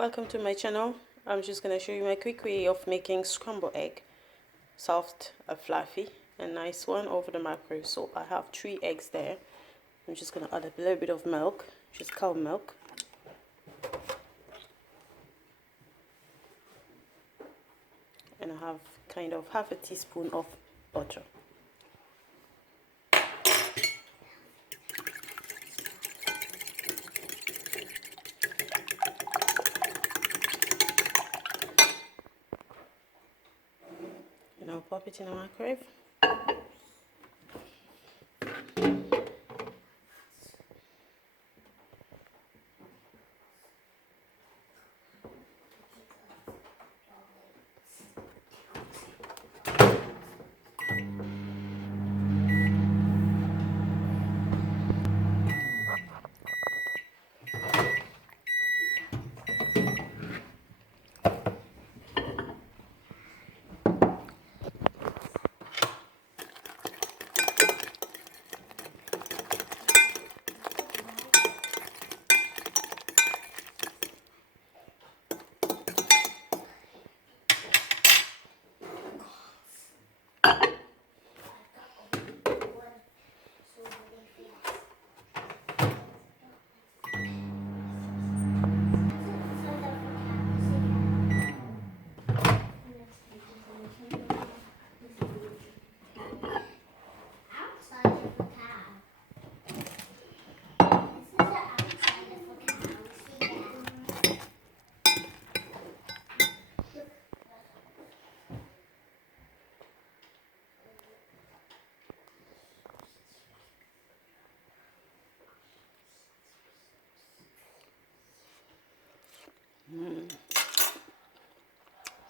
Welcome to my channel. I'm just going to show you my quick way of making scrambled egg. Soft, fluffy, a nice one over the microwave. So I have 3 eggs there. I'm just going to add a little bit of milk, just cow milk. And I have kind of half a teaspoon of butter. And I'll pop it in the microwave.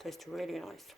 Tastes really nice.